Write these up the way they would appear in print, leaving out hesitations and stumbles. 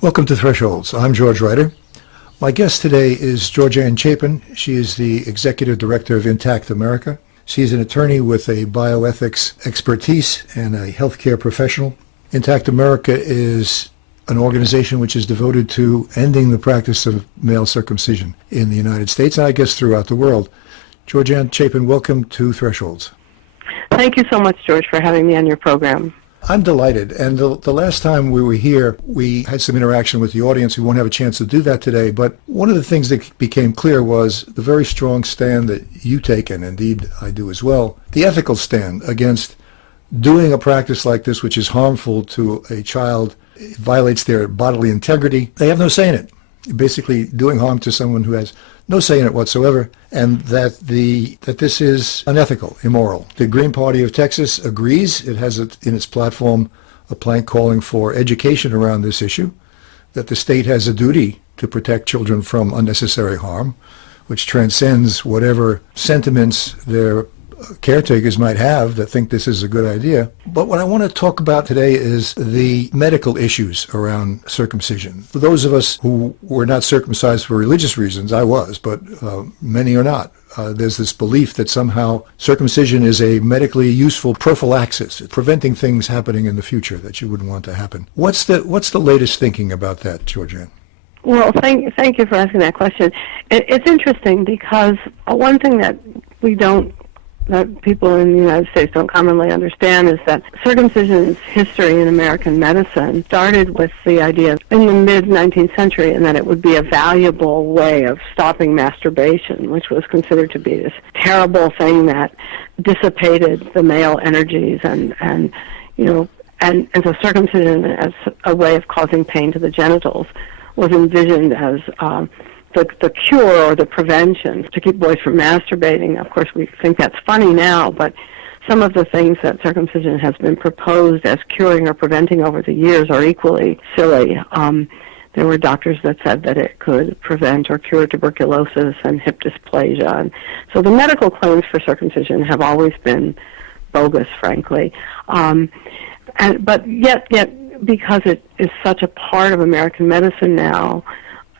Welcome to Thresholds. I'm George Reiter. My guest today is Georganne Chapin. She is the Executive Director of Intact America. She's an attorney with a bioethics expertise and a healthcare professional. Intact America is an organization which is devoted to ending the practice of male circumcision in the United States and I guess throughout the world. Georganne Chapin, welcome to Thresholds. Thank you so much, George, for having me on your program. I'm delighted. And the last time we were here, we had some interaction with the audience. We won't have a chance to do that today. But one of the things that became clear was the very strong stand that you take, and indeed I do as well, the ethical stand against doing a practice like this, which is harmful to a child. It violates their bodily integrity. They have no say in it. Basically doing harm to someone who has no say in it whatsoever, and that this is unethical, immoral. The Green Party of Texas agrees. It has in its platform a plank calling for education around this issue, that the state has a duty to protect children from unnecessary harm, which transcends whatever sentiments their caretakers might have that think this is a good idea. But what I want to talk about today is the medical issues around circumcision. For those of us who were not circumcised for religious reasons, I was, but many are not. There's this belief that somehow circumcision is a medically useful prophylaxis, preventing things happening in the future that you wouldn't want to happen. What's the latest thinking about that, Georganne? Well, thank you for asking that question. It's interesting because one thing that people in the United States don't commonly understand is that circumcision's history in American medicine started with the idea in the mid-19th century and that it would be a valuable way of stopping masturbation, which was considered to be this terrible thing that dissipated the male energies and so circumcision as a way of causing pain to the genitals was envisioned as the cure or the prevention to keep boys from masturbating. Of course, we think that's funny now, but some of the things that circumcision has been proposed as curing or preventing over the years are equally silly. There were doctors that said that it could prevent or cure tuberculosis and hip dysplasia. And so the medical claims for circumcision have always been bogus, frankly. But yet, because it is such a part of American medicine now,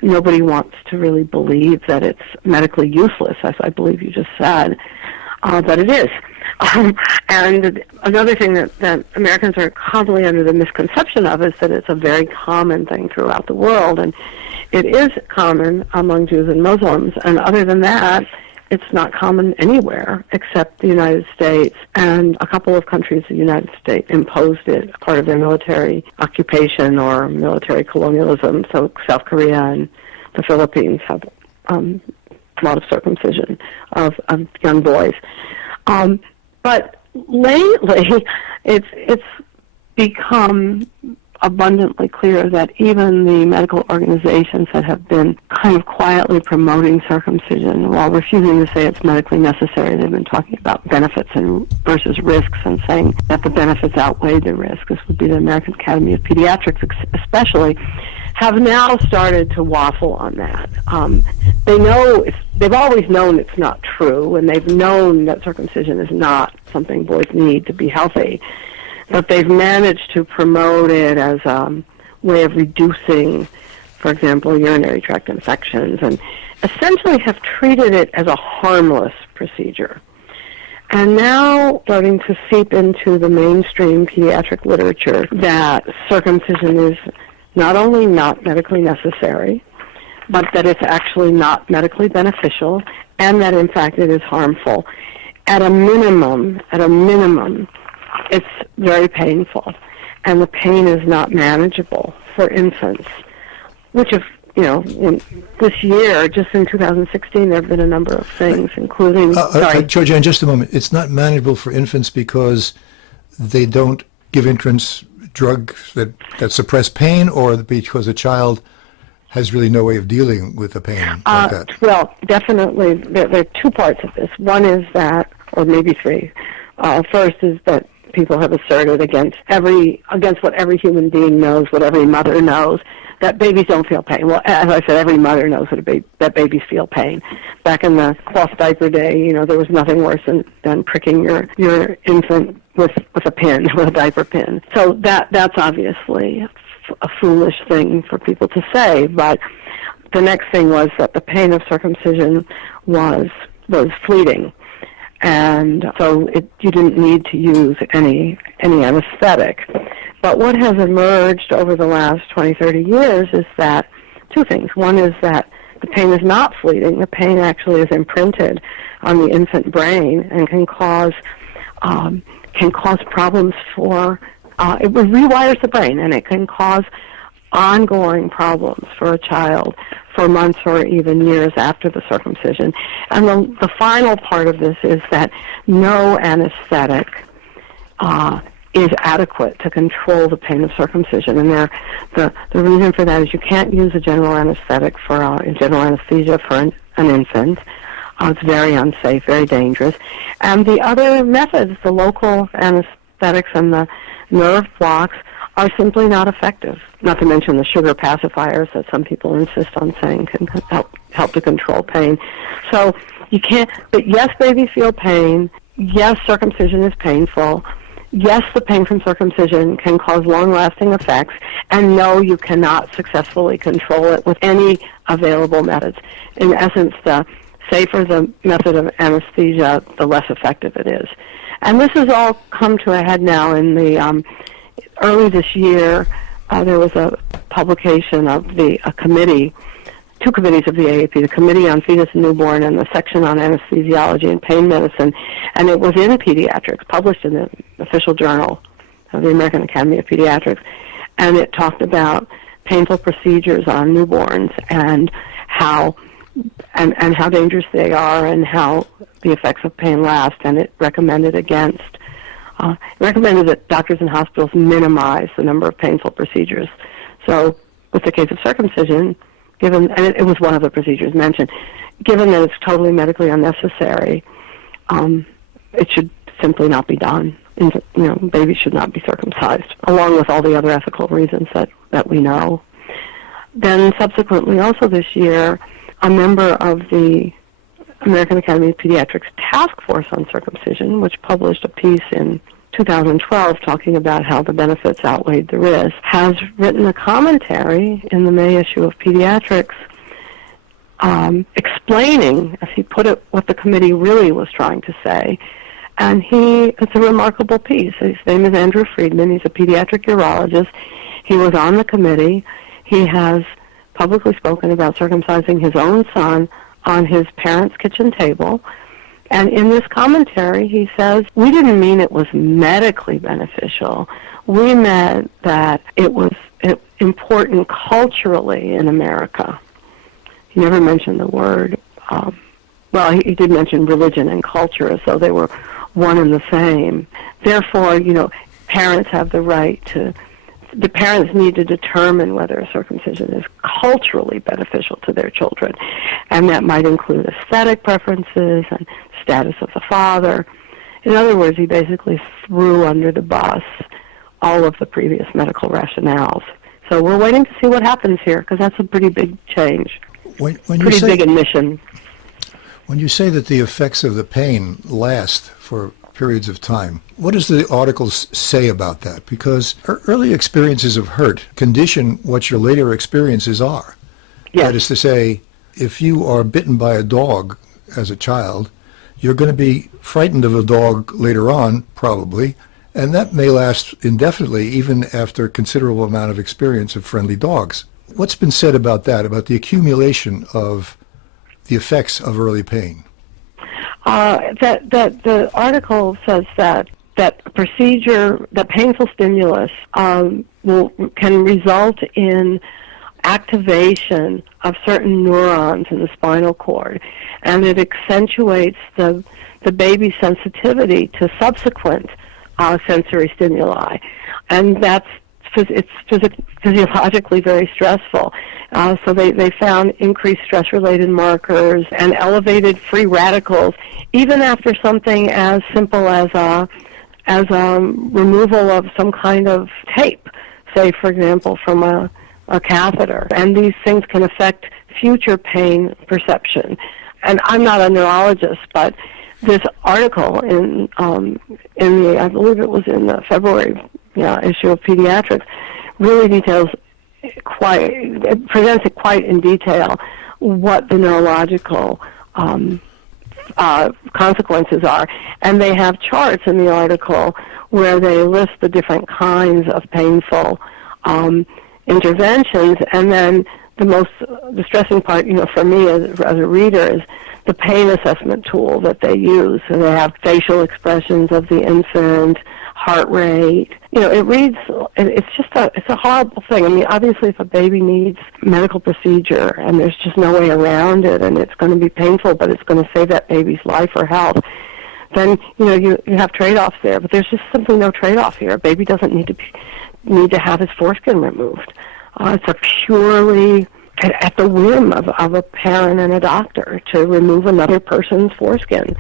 nobody wants to really believe that it's medically useless, as I believe you just said, but it is. And another thing that Americans are constantly under the misconception of is that it's a very common thing throughout the world, and it is common among Jews and Muslims, and other than that, it's not common anywhere except the United States, and a couple of countries in the United States imposed it as part of their military occupation or military colonialism. So South Korea and the Philippines have a lot of circumcision of young boys. But lately, it's become abundantly clear that even the medical organizations that have been kind of quietly promoting circumcision while refusing to say it's medically necessary, they've been talking about benefits versus risks and saying that the benefits outweigh the risks. This would be the American Academy of Pediatrics especially, have now started to waffle on that. They've always known it's not true, and they've known that circumcision is not something boys need to be healthy. But they've managed to promote it as a way of reducing, for example, urinary tract infections, and essentially have treated it as a harmless procedure. And now starting to seep into the mainstream pediatric literature that circumcision is not only not medically necessary, but that it's actually not medically beneficial, and that in fact it is harmful. At a minimum, it's very painful, and the pain is not manageable for infants, which this year, just in 2016, there have been a number of things, including... Georganne, just a moment. It's not manageable for infants because they don't give infants drugs that suppress pain, or because a child has really no way of dealing with the pain like that? Well, definitely, there are two parts of this. One is that, or maybe three. First is that people have asserted against what every human being knows, what every mother knows, that babies don't feel pain. Well, as I said, every mother knows that babies feel pain. Back in the cloth diaper day, there was nothing worse than pricking your infant with a pin, with a diaper pin. So that's obviously a foolish thing for people to say, but the next thing was that the pain of circumcision was fleeting, and so you didn't need to use any anesthetic. But what has emerged over the last 20, 30 years is that two things. One is that the pain is not fleeting. The pain actually is imprinted on the infant brain and can cause problems for, it rewires the brain, and it can cause ongoing problems for a child for months or even years after the circumcision. And the final part of this is that no anesthetic is adequate to control the pain of circumcision. And the reason for that is you can't use a general anesthetic general anesthesia for an infant. It's very unsafe, very dangerous. And the other methods, the local anesthetics and the nerve blocks, are simply not effective. Not to mention the sugar pacifiers that some people insist on saying can help to control pain. So you can't, but yes, babies feel pain. Yes, circumcision is painful. Yes, the pain from circumcision can cause long-lasting effects, and no, you cannot successfully control it with any available methods. In essence, the safer the method of anesthesia, the less effective it is. And this has all come to a head now in the early this year. There was a publication of a committee, two committees of the AAP, the Committee on Fetus and Newborn and the section on anesthesiology and pain medicine, and it was in pediatrics, published in the official journal of the American Academy of Pediatrics, and it talked about painful procedures on newborns and how dangerous they are and how the effects of pain last, and it recommended that doctors and hospitals minimize the number of painful procedures. So with the case of circumcision, and it was one of the procedures mentioned, given that it's totally medically unnecessary, it should simply not be done. Babies should not be circumcised, along with all the other ethical reasons that we know. Then subsequently, also this year, a member of the American Academy of Pediatrics Task Force on Circumcision, which published a piece in 2012 talking about how the benefits outweighed the risks, has written a commentary in the May issue of Pediatrics explaining, as he put it, what the committee really was trying to say. And it's a remarkable piece. His name is Andrew Friedman. He's a pediatric urologist. He was on the committee. He has publicly spoken about circumcising his own son on his parents' kitchen table. And in this commentary, he says, we didn't mean it was medically beneficial. We meant that it was important culturally in America. He never mentioned the word, he did mention religion and culture as though they were one and the same. Therefore, parents have the right the parents need to determine whether a circumcision is culturally beneficial to their children. And that might include aesthetic preferences and status of the father. In other words, he basically threw under the bus all of the previous medical rationales. So we're waiting to see what happens here, because that's a pretty big change. Pretty big admission. When you say that the effects of the pain last for periods of time, what does the articles say about that? Because early experiences of hurt condition what your later experiences are. Yes. That is to say, if you are bitten by a dog as a child, you're going to be frightened of a dog later on, probably, and that may last indefinitely, even after a considerable amount of experience of friendly dogs. What's been said about that, about the accumulation of the effects of early pain? That the article says that procedure, that painful stimulus can result in activation of certain neurons in the spinal cord, and it accentuates the baby's sensitivity to subsequent sensory stimuli, and it's physiologically very stressful. So they found increased stress-related markers and elevated free radicals, even after something as simple as removal of some kind of tape, say, for example, from a catheter. And these things can affect future pain perception. And I'm not a neurologist, but this article in the, I believe it was in the February issue of Pediatrics, really details it presents it quite in detail what the neurological consequences are. And they have charts in the article where they list the different kinds of painful interventions, and then the most distressing part, for me as a reader, is the pain assessment tool that they use. So they have facial expressions of the infant, heart rate. It reads, it's a horrible thing. I mean, obviously if a baby needs medical procedure and there's just no way around it and it's going to be painful, but it's going to save that baby's life or health, then, you have trade-offs there. But there's just simply no trade-off here. A baby doesn't need to have his foreskin removed. It's a purely at the whim of a parent and a doctor to remove another person's foreskin.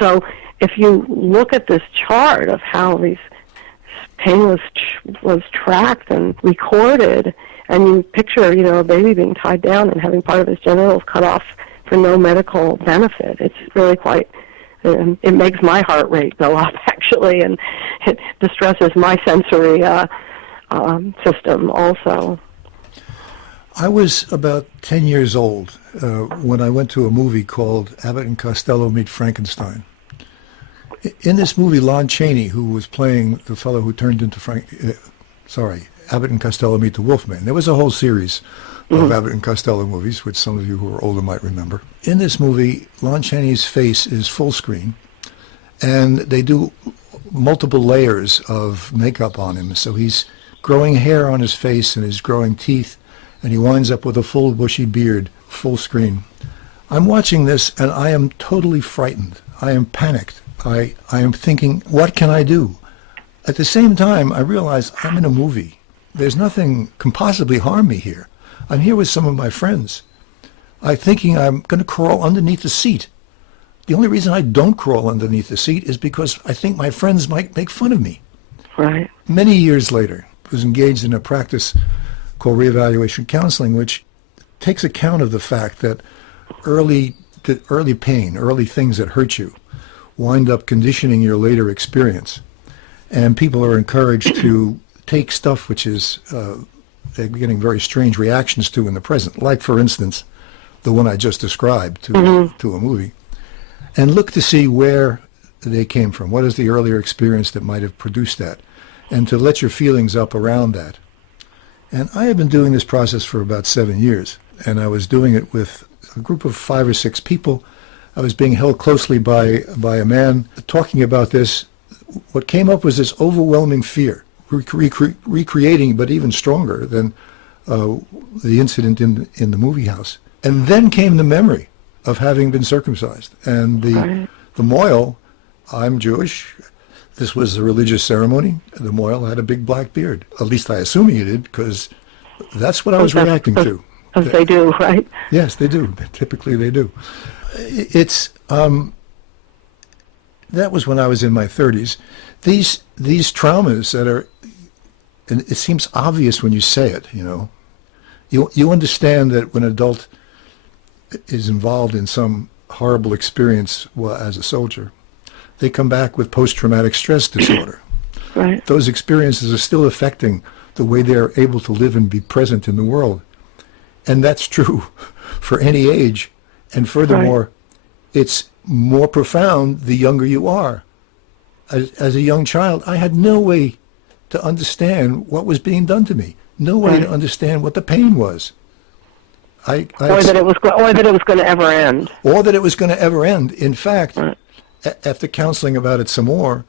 So if you look at this chart of how these pain was tracked and recorded, and you picture, a baby being tied down and having part of his genitals cut off for no medical benefit, it's really quite, it makes my heart rate go up, actually, and it distresses my sensory system also. I was about 10 years old when I went to a movie called Abbott and Costello Meet Frankenstein. In this movie, Lon Chaney, who was playing the fellow who turned into Abbott and Costello Meet the Wolfman. There was a whole series of Abbott and Costello movies, which some of you who are older might remember. In this movie, Lon Chaney's face is full screen, and they do multiple layers of makeup on him. So he's growing hair on his face and he's growing teeth, and he winds up with a full bushy beard, full screen. I'm watching this and I am totally frightened. I am panicked. I am thinking, what can I do? At the same time, I realize I'm in a movie. There's nothing can possibly harm me here. I'm here with some of my friends. I'm thinking I'm going to crawl underneath the seat. The only reason I don't crawl underneath the seat is because I think my friends might make fun of me. Right. Many years later, I was engaged in a practice called Revaluation counseling, which takes account of the fact that early pain, early things that hurt you, wind up conditioning your later experience. And people are encouraged to take stuff which is they're getting very strange reactions to in the present, like, for instance, the one I just described to a movie, and look to see where they came from. What is the earlier experience that might have produced that? And to let your feelings up around that. And I have been doing this process for about 7 years, and I was doing it with a group of 5 or 6 people. I was being held closely by a man talking about this. What came up was this overwhelming fear, recreating, but even stronger than the incident in the movie house. And then came the memory of having been circumcised. And the mohel, I'm Jewish. This was a religious ceremony. The mohel had a big black beard. At least I assume he did, because that's what I was reacting to. As they do, right? Yes, they do. Typically they do. It's that was when I was in my 30s. These traumas that are, and it seems obvious when you say it, you understand that when an adult is involved in some horrible experience as a soldier, they come back with post-traumatic stress disorder. Right. Those experiences are still affecting the way they're able to live and be present in the world. And that's true for any age. And furthermore, it's more profound the younger you are. As a young child, I had no way to understand what was being done to me. No way to understand what the pain was. Or that it was going to ever end. Or that it was going to ever end. In fact, after counseling about it some more,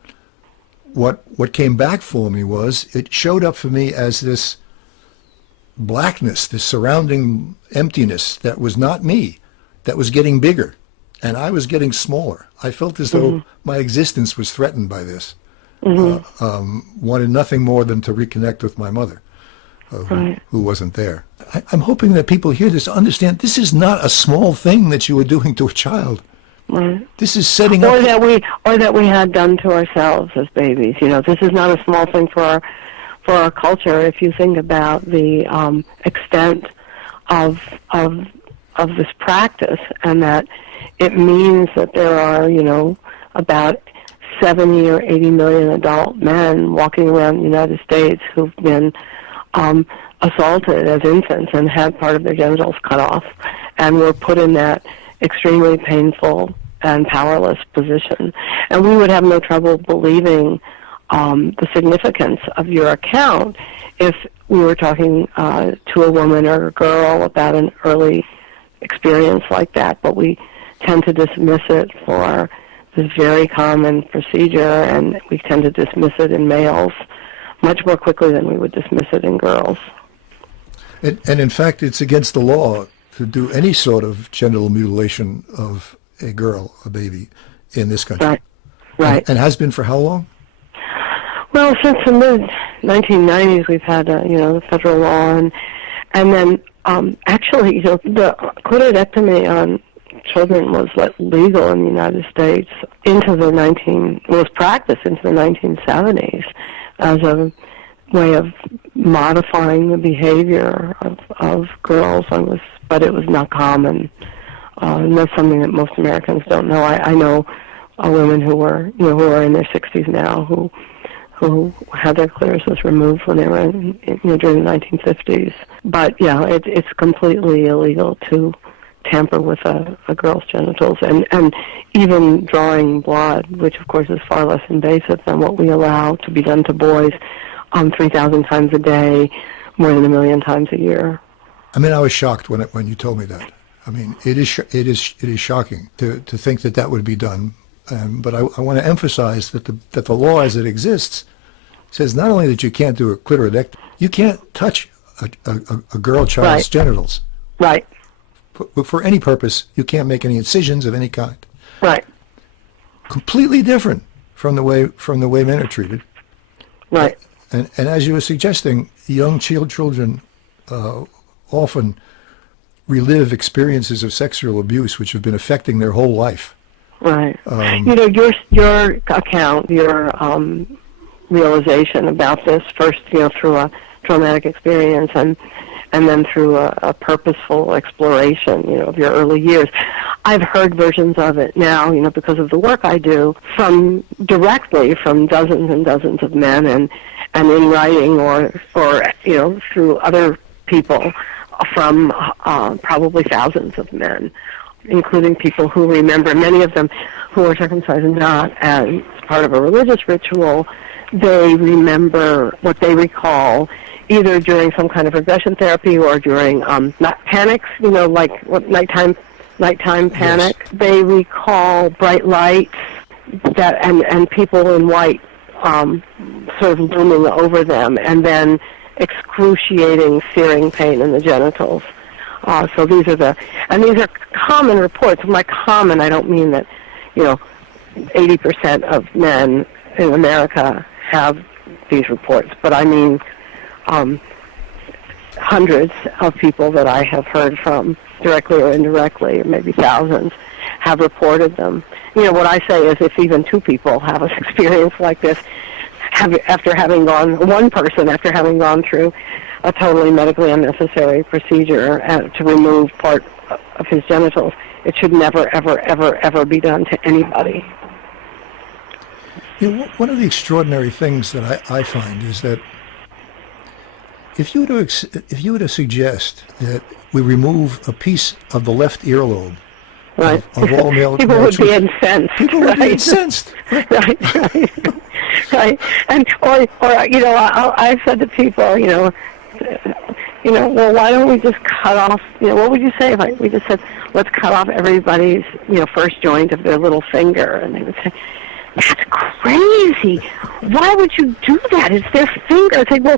what came back for me was it showed up for me as this blackness, this surrounding emptiness that was not me, that was getting bigger, and I was getting smaller. I felt as though my existence was threatened by this. Wanted nothing more than to reconnect with my mother, who wasn't there. I'm hoping that people hear this understand this is not a small thing that you were doing to a child. Right. This is setting up, or that we had done to ourselves as babies. This is not a small thing for our culture. If you think about the extent of this practice, and that it means that there are, about 70 or 80 million adult men walking around the United States who've been assaulted as infants and had part of their genitals cut off and were put in that extremely painful and powerless position. And we would have no trouble believing the significance of your account if we were talking to a woman or a girl about an early experience like that, but we tend to dismiss it for this very common procedure, and we tend to dismiss it in males much more quickly than we would dismiss it in girls. And in fact, it's against the law to do any sort of genital mutilation of a girl, a baby, in this country. Right. Right. And has been for how long? Well, since the mid-1990s, we've had, the federal law, and then actually, the clitoridectomy on children was legal in the United States was practiced into the 1970s as a way of modifying the behavior of girls, but it was not common. And that's something that most Americans don't know. I know women who are in their 60s now who had their clitorises removed when they were during the 1950s. But yeah, it's completely illegal to tamper with a girl's genitals, and even drawing blood, which of course is far less invasive than what we allow to be done to boys 3,000 times a day, more than 1 million times a year. I mean, I was shocked when you told me that. I mean, it is shocking to think that would be done. But I want to emphasize that the law as it exists says not only that you can't do a clitoridectomy, you can't touch a girl child's Right. genitals. Right. For any purpose. You can't make any incisions of any kind. Right. Completely different from the way men are treated. Right. And as you were suggesting, young children often relive experiences of sexual abuse which have been affecting their whole life. Right. Your account, your realization about this first, through a traumatic experience and then through a purposeful exploration, of your early years. I've heard versions of it now, because of the work I do, directly from dozens and dozens of men, and in writing or through other people from probably thousands of men, including people who remember, many of them who are circumcised not as part of a religious ritual. They remember what they recall either during some kind of regression therapy or during not panics, like what nighttime panic. Yes. They recall bright lights and people in white sort of looming over them, and then excruciating, searing pain in the genitals. So these are common reports. By common, I don't mean that 80% of men in America have these reports, but I mean hundreds of people that I have heard from, directly or indirectly, or maybe thousands, have reported them. What I say is, if even 2 people have an experience like this, one person after having gone through a totally medically unnecessary procedure to remove part of his genitals, it should never, ever, ever, ever be done to anybody. One of the extraordinary things that I find is that if you were to suggest that we remove a piece of the left earlobe, right, of all male people would be incensed. People would be incensed. Right. Right. And I've said to people, well, why don't we just cut off? What would you say if we just said, let's cut off everybody's, first joint of their little finger? And they would say, that's crazy. Why would you do that? It's their finger. It's like, well,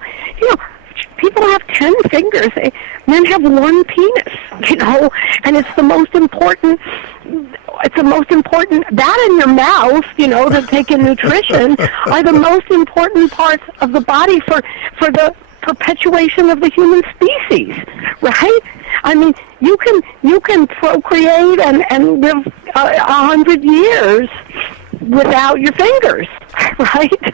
people have 10 fingers. Men have 1 penis, and it's the most important. That in your mouth, to take in nutrition, are the most important parts of the body for the perpetuation of the human species, right? I mean, you can procreate and live 100 years without your fingers, right?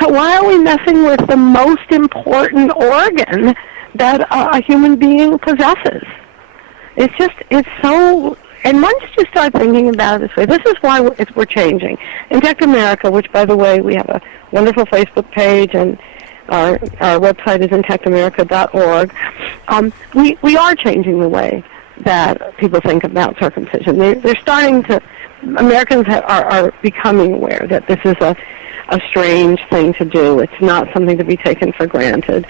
So why are we messing with the most important organ that a human being possesses? It's so. And once you start thinking about it this way, this is why we're changing. Inject America, which, by the way, we have a wonderful Facebook page, and Our website is intactamerica.org. We are changing the way that people think about circumcision. They're starting to, Americans are becoming aware that this is a strange thing to do. It's not something to be taken for granted.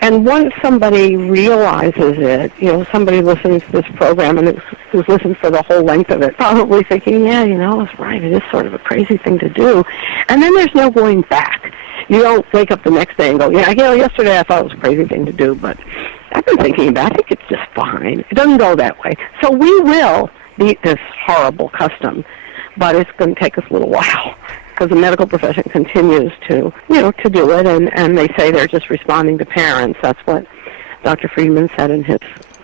And once somebody realizes it, somebody listens to this program and who's listened for the whole length of it, probably thinking, yeah, it's right, it is sort of a crazy thing to do. And then there's no going back. You don't wake up the next day and go, yesterday I thought it was a crazy thing to do, but I've been thinking about it. I think it's just fine. It doesn't go that way. So we will beat this horrible custom, but it's going to take us a little while, because the medical profession continues to do it, and they say they're just responding to parents. That's what Dr. Friedman said in his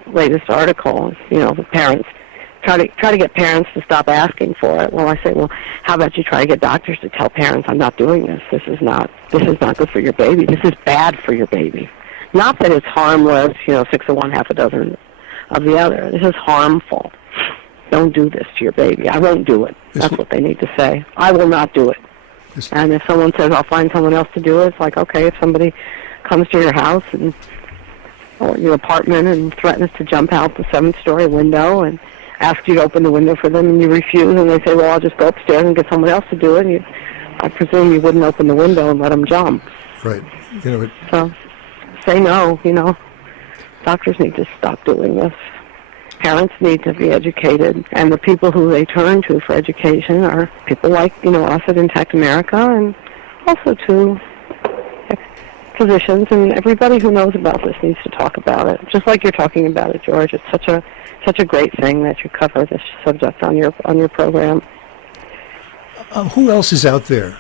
latest article. The parents try to get parents to stop asking for it. Well, I say, well, how about you try to get doctors to tell parents, I'm not doing this. This is not good for your baby. This is bad for your baby. Not that it's harmless, 6 of one, half a dozen of the other. This is harmful. Don't do this to your baby. I won't do it. That's what they need to say. I will not do it. And if someone says, I'll find someone else to do it, it's like, okay, if somebody comes to your house or your apartment and threatens to jump out the 7th-story window and asks you to open the window for them and you refuse, and they say, well, I'll just go upstairs and get someone else to do it, I presume you wouldn't open the window and let them jump. Right. So say no, Doctors need to stop doing this. Parents need to be educated, and the people who they turn to for education are people like, us at Intact America, and also to physicians, and everybody who knows about this needs to talk about it. Just like you're talking about it, George. It's such a great thing that you cover this subject on your program. Who else is out there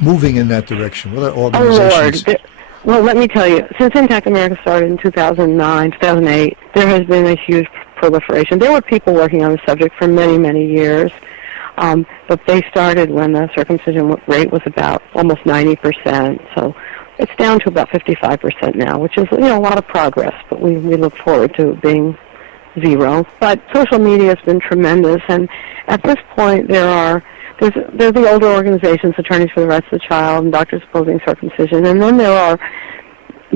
moving in that direction? What are organizations? Oh, Lord. Well, let me tell you, since Intact America started in 2009, 2008, there has been a huge proliferation. There were people working on the subject for many, many years, but they started when the circumcision rate was about almost 90%. So it's down to about 55% now, which is a lot of progress, but we look forward to it being zero. But social media has been tremendous, and at this point there's the older organizations, Attorneys for the Rights of the Child and Doctors Opposing Circumcision, and then there are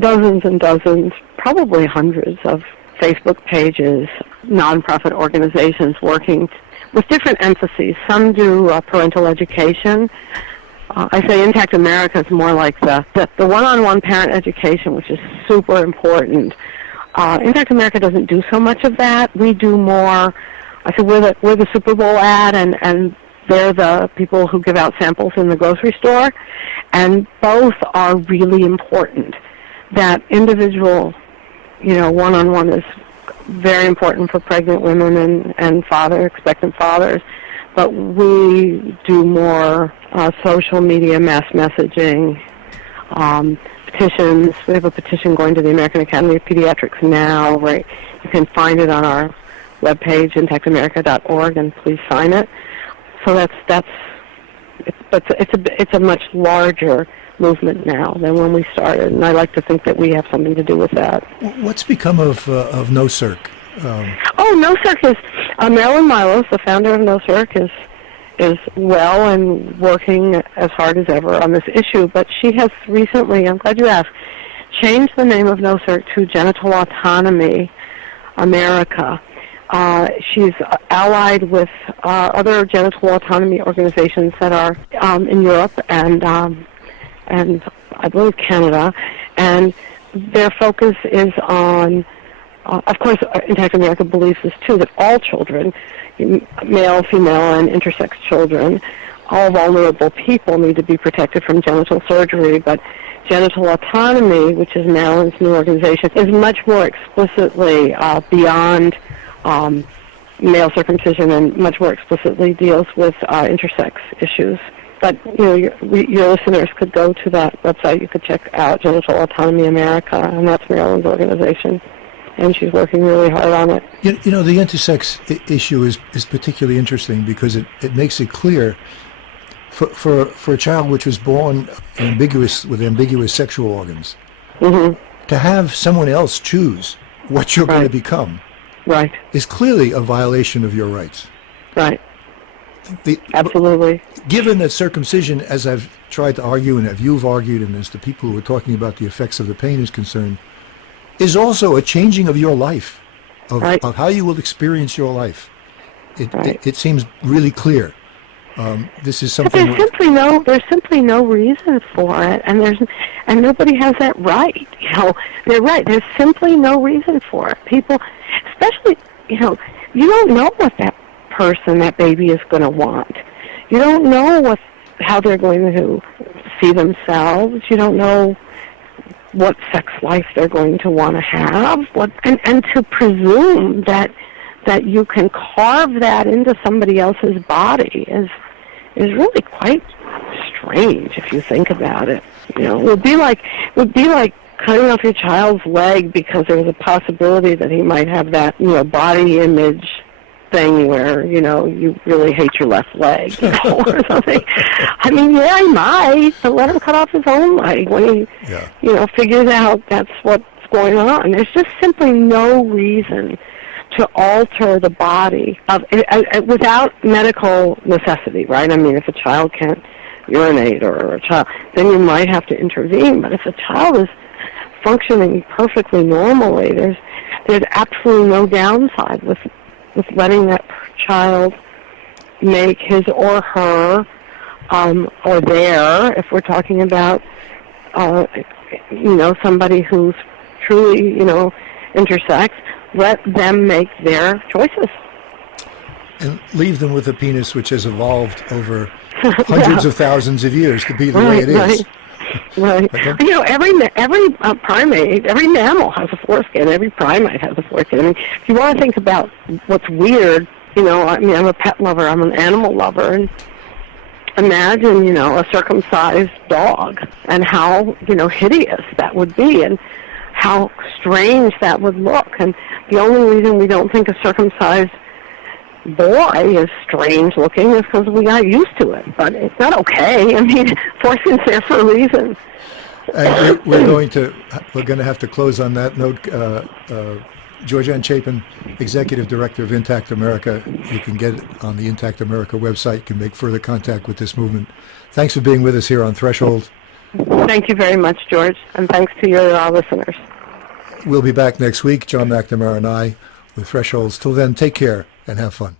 dozens and dozens, probably hundreds of Facebook pages, nonprofit organizations working with different emphases. Some do parental education. I say Intact America is more like the one-on-one parent education, which is super important. Intact America doesn't do so much of that. We do more. I said we're the Super Bowl ad, and they're the people who give out samples in the grocery store, and both are really important. That individual, one-on-one is very important for pregnant women and expectant fathers, but we do more social media, mass messaging, petitions. We have a petition going to the American Academy of Pediatrics now, where you can find it on our webpage, intactamerica.org, and please sign it. So it's a much larger movement now than when we started, and I like to think that we have something to do with that. What's become of NoCirc? NoCirc is Marilyn Milos, the founder of NoCirc, is well and working as hard as ever on this issue, but she has recently, I'm glad you asked, changed the name of NoCirc to Genital Autonomy America. She's allied with other genital autonomy organizations that are in Europe and I believe Canada, and their focus is on, of course, Intact America believes this too, that all children, male, female, and intersex children, all vulnerable people need to be protected from genital surgery, but Genital Autonomy, which is Marilyn's new organization, is much more explicitly beyond male circumcision and much more explicitly deals with intersex issues. But your listeners could go to that website. You could check out Genital Autonomy America, and that's Marilyn's organization, and she's working really hard on it. The intersex issue is particularly interesting because it makes it clear for a child which was born with ambiguous sexual organs, mm-hmm. to have someone else choose what you're going to become. Right. Is clearly a violation of your rights. Right. Absolutely. Given that circumcision, as I've tried to argue and as you've argued and as the people who are talking about the effects of the pain is concerned, is also a changing of your life, of how you will experience your life. It seems really clear. This is something. But there's simply no reason for it, and nobody has that right. They're right. There's simply no reason for it. People, especially, you don't know what that baby is going to want. You don't know how they're going to see themselves. You don't know what sex life they're going to want to have. And to presume that you can carve that into somebody else's body is really quite strange if you think about it. It would be like cutting off your child's leg because there's a possibility that he might have that body image thing where you really hate your left leg or something. I mean, yeah, he might, but let him cut off his own leg when he figures out that's what's going on. There's just simply no reason to alter the body without medical necessity, right? I mean, if a child can't urinate or a child, then you might have to intervene. But if a child is functioning perfectly normally, there's absolutely no downside with letting that child make his or her or their, if we're talking about somebody who's truly intersex, let them make their choices. And leave them with a penis which has evolved over hundreds of thousands of years to be the way it is. Right. Every primate, every mammal has a foreskin. Every primate has a foreskin. I mean, if you want to think about what's weird, I'm a pet lover. I'm an animal lover, and imagine, a circumcised dog and how, hideous that would be, and how strange that would look. And the only reason we don't think a circumcised boy is strange looking is because we got used to it. But it's not okay. I mean, foreskin's there for a reason. And we're going to have to close on that note. Georganne Chapin, Executive Director of Intact America. You can get it on the Intact America website. You can make further contact with this movement. Thanks for being with us here on Threshold. Thank you very much, George, and thanks to your listeners. We'll be back next week, John McNamara and I, with Thresholds. Till then, take care and have fun.